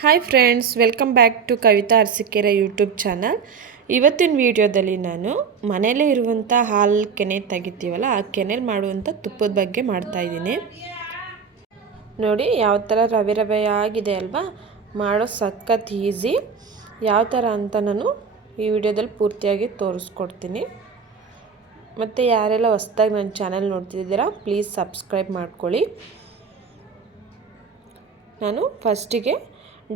Hi friends, welcome back to Kavitha Arasikere YouTube channel. ಇವತ್ತಿನ ವಿಡಿಯೋದಲ್ಲಿ ನಾನು ಮನೆಯಲ್ಲೇ ಇರುವಂಥ ಹಾಲು ಕೆನೆ ತೆಗಿತೀವಲ್ಲ, ಆ ಕೆನೆಯಲ್ಲಿ ಮಾಡುವಂಥ ತುಪ್ಪದ ಬಗ್ಗೆ ಮಾಡ್ತಾಯಿದ್ದೀನಿ. ನೋಡಿ ಯಾವ ಥರ ರವೆ ರವೆಯಾಗಿದೆ ಅಲ್ವಾ, ಮಾಡೋ ಸಖತ್ ಈಸಿ. ಯಾವ ಥರ ಅಂತ ನಾನು ಈ ವಿಡಿಯೋದಲ್ಲಿ ಪೂರ್ತಿಯಾಗಿ ತೋರಿಸ್ಕೊಡ್ತೀನಿ. ಮತ್ತು ಯಾರೆಲ್ಲ ಹೊಸ್ದಾಗಿ ನನ್ನ ಚಾನಲ್ ನೋಡ್ತಿದ್ದೀರಾ ಪ್ಲೀಸ್ ಸಬ್ಸ್ಕ್ರೈಬ್ ಮಾಡ್ಕೊಳ್ಳಿ. ನಾನು ಫಸ್ಟಿಗೆ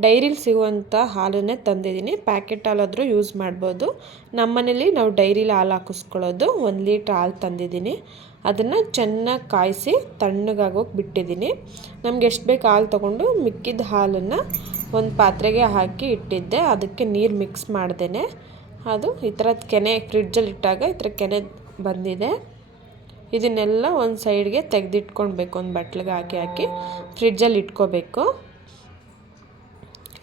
ಡೈರಿಲಿ ಸಿಗುವಂಥ ಹಾಲನ್ನೇ ತಂದಿದ್ದೀನಿ. ಪ್ಯಾಕೆಟ್ ಹಾಲಾದರೂ ಯೂಸ್ ಮಾಡ್ಬೋದು. ನಮ್ಮ ಮನೇಲಿ ನಾವು ಡೈರಿಲಿ ಹಾಲು ಹಾಕಿಸ್ಕೊಳ್ಳೋದು. 1 ಲೀಟ್ರ್ ಹಾಲು ತಂದಿದ್ದೀನಿ. ಅದನ್ನು ಚೆನ್ನಾಗಿ ಕಾಯಿಸಿ ತಣ್ಣಗಾಗೋಗಿ ಬಿಟ್ಟಿದ್ದೀನಿ. ನಮ್ಗೆ ಎಷ್ಟು ಬೇಕು ಹಾಲು ತೊಗೊಂಡು ಮಿಕ್ಕಿದ ಹಾಲನ್ನು ಒಂದು ಪಾತ್ರೆಗೆ ಹಾಕಿ ಇಟ್ಟಿದ್ದೆ. ಅದಕ್ಕೆ ನೀರು ಮಿಕ್ಸ್ ಮಾಡ್ದೇನೆ ಅದು ಈ ಥರ ಕೆನೆ ಫ್ರಿಡ್ಜಲ್ಲಿ ಇಟ್ಟಾಗ ಈ ಥರ ಕೆನೆ ಬಂದಿದೆ. ಇದನ್ನೆಲ್ಲ ಒಂದು ಸೈಡ್ಗೆ ತೆಗೆದಿಟ್ಕೊಳ್ಬೇಕು. ಒಂದು ಬಟ್ಲಿಗೆ ಹಾಕಿ ಫ್ರಿಡ್ಜಲ್ಲಿ ಇಟ್ಕೋಬೇಕು.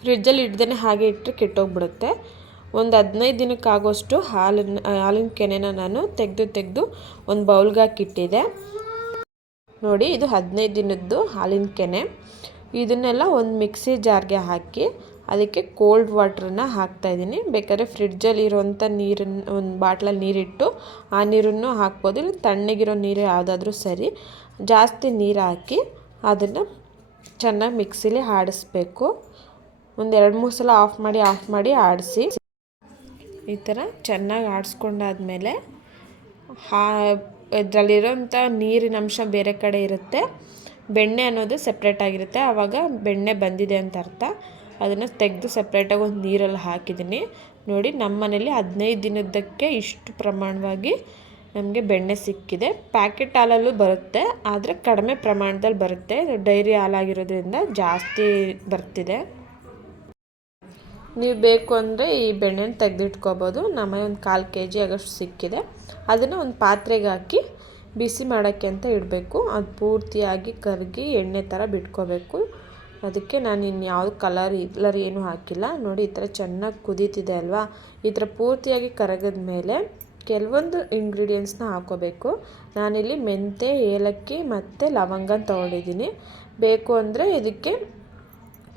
ಫ್ರಿಡ್ಜಲ್ಲಿ ಇಡ್ದೇ ಹಾಗೆ ಇಟ್ಟರೆ ಕೆಟ್ಟೋಗ್ಬಿಡುತ್ತೆ. ಒಂದು 15 ದಿನಕ್ಕಾಗೋಷ್ಟು ಹಾಲಿನ ಕೆನೆನ ನಾನು ತೆಗೆದು ಒಂದು ಬೌಲ್ಗೆ ಹಾಕಿಟ್ಟಿದ್ದೆ. ನೋಡಿ, ಇದು 15 ದಿನದ್ದು ಹಾಲಿನ ಕೆನೆ. ಇದನ್ನೆಲ್ಲ ಒಂದು ಮಿಕ್ಸಿ ಜಾರ್ಗೆ ಹಾಕಿ ಅದಕ್ಕೆ ಕೋಲ್ಡ್ ವಾಟ್ರನ್ನ ಹಾಕ್ತಾಯಿದ್ದೀನಿ. ಬೇಕಾದ್ರೆ ಫ್ರಿಡ್ಜಲ್ಲಿ ಇರೋವಂಥ ನೀರನ್ನು ಒಂದು ಬಾಟ್ಲಲ್ಲಿ ನೀರಿಟ್ಟು ಆ ನೀರನ್ನು ಹಾಕ್ಬೋದು. ಇಲ್ಲ ತಣ್ಣಗಿರೋ ನೀರು ಯಾವುದಾದ್ರೂ ಸರಿ. ಜಾಸ್ತಿ ನೀರು ಹಾಕಿ ಅದನ್ನು ಚೆನ್ನಾಗಿ ಮಿಕ್ಸಿಲಿ ಆಡಿಸ್ಬೇಕು. ಒಂದು 2-3 ಸಲ ಆಫ್ ಮಾಡಿ ಆಡಿಸಿ. ಈ ಥರ ಚೆನ್ನಾಗಿ ಆಡಿಸ್ಕೊಂಡಾದ್ಮೇಲೆ ಇದರಲ್ಲಿರೋಂಥ ನೀರಿನ ಅಂಶ ಬೇರೆ ಕಡೆ ಇರುತ್ತೆ, ಬೆಣ್ಣೆ ಅನ್ನೋದು ಸಪ್ರೇಟಾಗಿರುತ್ತೆ. ಆವಾಗ ಬೆಣ್ಣೆ ಬಂದಿದೆ ಅಂತ ಅರ್ಥ. ಅದನ್ನು ತೆಗೆದು ಸಪ್ರೇಟಾಗಿ ಒಂದು ನೀರಲ್ಲಿ ಹಾಕಿದ್ದೀನಿ. ನೋಡಿ, ನಮ್ಮ ಮನೇಲಿ 15 ದಿನದಕ್ಕೆ ಇಷ್ಟು ಪ್ರಮಾಣವಾಗಿ ನಮಗೆ ಬೆಣ್ಣೆ ಸಿಕ್ಕಿದೆ. ಪ್ಯಾಕೆಟ್ ಹಾಲಲ್ಲೂ ಬರುತ್ತೆ, ಆದರೆ ಕಡಿಮೆ ಪ್ರಮಾಣದಲ್ಲಿ ಬರುತ್ತೆ. ಡೈರಿ ಹಾಲಾಗಿರೋದ್ರಿಂದ ಜಾಸ್ತಿ ಬರ್ತಿದೆ. ನೀವು ಬೇಕು ಅಂದರೆ ಈ ಬೆಣ್ಣೆನ ತೆಗೆದಿಟ್ಕೋಬೋದು. ನಮಗೆ ಒಂದು 1/4 kg ಆಗೋಷ್ಟು ಸಿಕ್ಕಿದೆ. ಅದನ್ನು ಒಂದು ಪಾತ್ರೆಗೆ ಹಾಕಿ ಬಿಸಿ ಮಾಡೋಕ್ಕೆ ಅಂತ ಇಡಬೇಕು. ಅದು ಪೂರ್ತಿಯಾಗಿ ಕರಗಿ ಎಣ್ಣೆ ಥರ ಬಿಟ್ಕೋಬೇಕು. ಅದಕ್ಕೆ ನಾನು ಇನ್ಯಾವುದು ಕಲರ್ ಏನೂ ಹಾಕಿಲ್ಲ. ನೋಡಿ, ಈ ಥರ ಚೆನ್ನಾಗಿ ಕುದೀತಿದೆ ಅಲ್ವಾ. ಈ ಥರ ಪೂರ್ತಿಯಾಗಿ ಕರಗಿದ ಮೇಲೆ ಕೆಲವೊಂದು ಇಂಗ್ರೀಡಿಯೆಂಟ್ಸ್ನ ಹಾಕ್ಕೋಬೇಕು. ನಾನಿಲ್ಲಿ ಮೆಂತೆ, ಏಲಕ್ಕಿ ಮತ್ತು ಲವಂಗ ತೊಗೊಂಡಿದ್ದೀನಿ. ಬೇಕು ಅಂದರೆ ಇದಕ್ಕೆ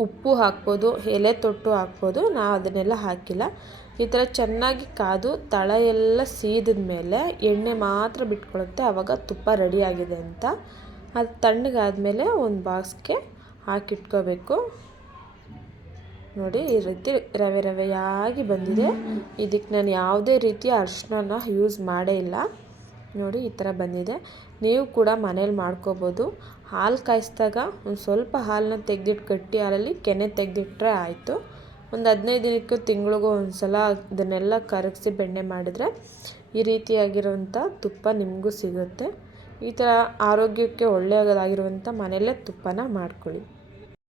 ಉಪ್ಪು ಹಾಕ್ಬೋದು, ಎಲೆ ತೊಟ್ಟು ಹಾಕ್ಬೋದು. ನಾವು ಅದನ್ನೆಲ್ಲ ಹಾಕಿಲ್ಲ. ಈ ಥರ ಚೆನ್ನಾಗಿ ಕಾದು ತಳ ಎಲ್ಲ ಸೀದಿದ ಮೇಲೆ ಎಣ್ಣೆ ಮಾತ್ರ ಬಿಟ್ಕೊಳ್ಳುತ್ತೆ. ಆವಾಗ ತುಪ್ಪ ರೆಡಿಯಾಗಿದೆ ಅಂತ. ಅದು ತಣ್ಣಗಾದ್ಮೇಲೆ ಒಂದು ಬಾಕ್ಸ್ಗೆ ಹಾಕಿಟ್ಕೋಬೇಕು. ನೋಡಿ, ಈ ರೀತಿ ರವೆ ರವೆಯಾಗಿ ಬಂದಿದೆ. ಇದಕ್ಕೆ ನಾನು ಯಾವುದೇ ರೀತಿಯ ಅರಿಶಿನ ಯೂಸ್ ಮಾಡೇ ಇಲ್ಲ. ನೋಡಿ, ಈ ಥರ ಬಂದಿದೆ. ನೀವು ಕೂಡ ಮನೇಲಿ ಮಾಡ್ಕೋಬೋದು. ಹಾಲು ಕಾಯಿಸಿದಾಗ ಒಂದು ಸ್ವಲ್ಪ ಹಾಲನ್ನ ತೆಗೆದಿಟ್ಟು ಗಟ್ಟಿ ಹಾಲಲ್ಲಿ ಕೆನೆ ತೆಗೆದಿಟ್ರೆ ಆಯಿತು. ಒಂದು 15 ದಿನಕ್ಕೂ ತಿಂಗಳಿಗೂ ಒಂದು ಸಲ ಇದನ್ನೆಲ್ಲ ಕರಗಿಸಿ ಬೆಣ್ಣೆ ಮಾಡಿದರೆ ಈ ರೀತಿಯಾಗಿರುವಂಥ ತುಪ್ಪ ನಿಮಗೂ ಸಿಗುತ್ತೆ. ಈ ಥರ ಆರೋಗ್ಯಕ್ಕೆ ಒಳ್ಳೆಯದಾಗಿರುವಂಥ ಮನೆಯಲ್ಲೇ ತುಪ್ಪನ ಮಾಡ್ಕೊಳ್ಳಿ.